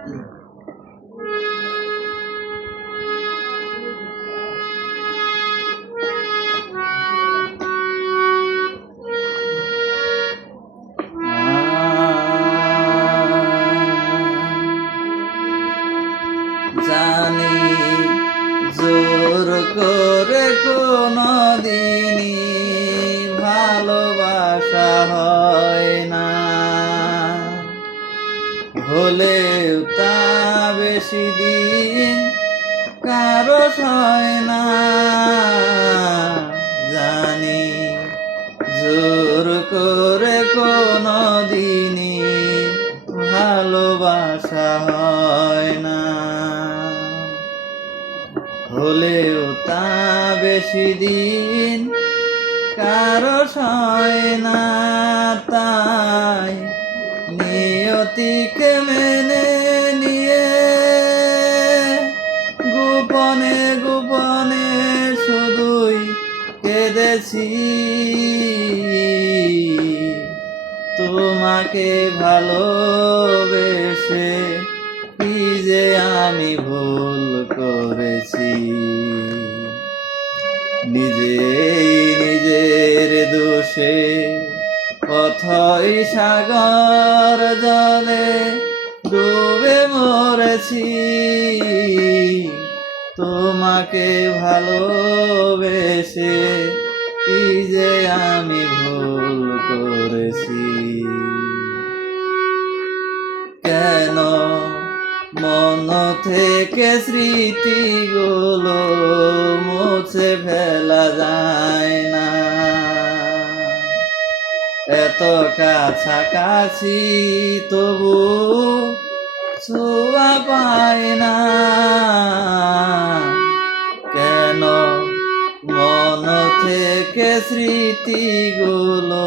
জানি জোর করে কোনদিনই ভালোবাসা হয় না, হলেও তা বেশি দিন কারো হয় না। জানি জোর করে কোনদিনই ভালোবাসা হয় না, হলেও তা বেশি দিন কারো হয় না। তাই নিয়তিকে মেনে নিয়ে গোপনে গোপনে শুধুই কেঁদেছি। তোমাকে ভালোবেসে কি যে আমি ভুল করেছি, নিজের দোষে অথই সাগর জলে ডুবে মরেছি। তোমাকে ভালোবেসে কি যে আমি ভুল করেছি। কেন মন থেকে স্মৃতিগুলো মুছে ফেলা যায় না, এত কাছাকাছি তবু ছোঁয়া পায় না। কেন মন থেকে স্মৃতিগুলো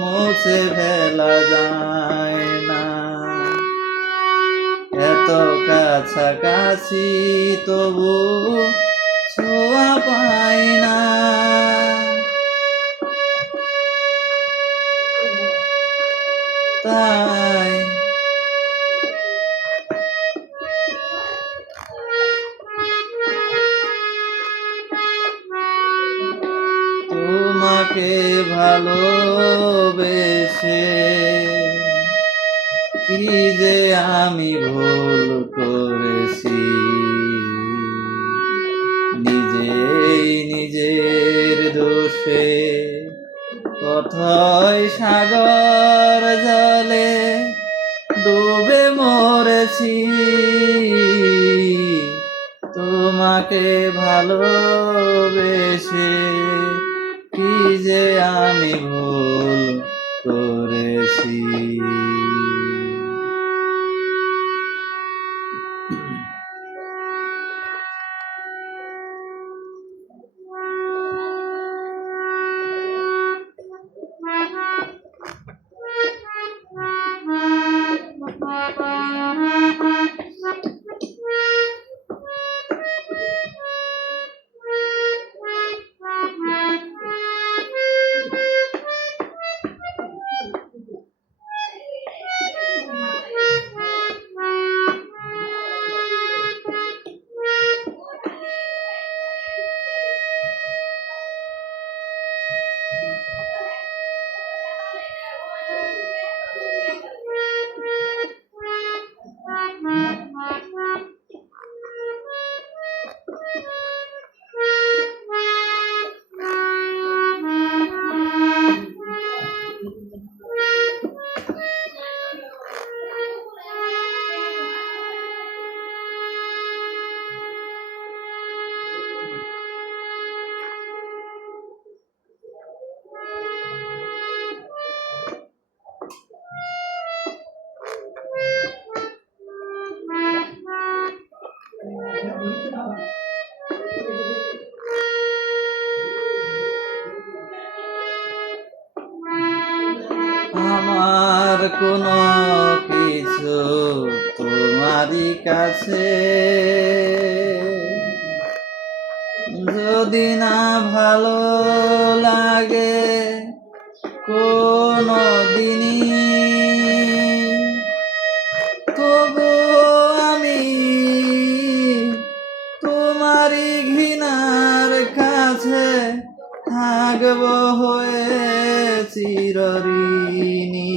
মুছে ফেলা যায় না, এত কাছাকাছি তবু ছোঁয়া পাই না। তাই তোমাকে ভালোবেসে কি যে আমি ভুল করেছি, নিজের দোষে অথই সাগর জলে ডুবে মরেছি। তোমাকে ভালোবেসে কি যে আমি ভুল করেছি। আমার কোনো কিছু তোমারই কাছে যদি না ভালো লাগে কোনো দিনই, তবু তোমারই ঘৃণার কাছে থাকব হয়ে চিরঋণী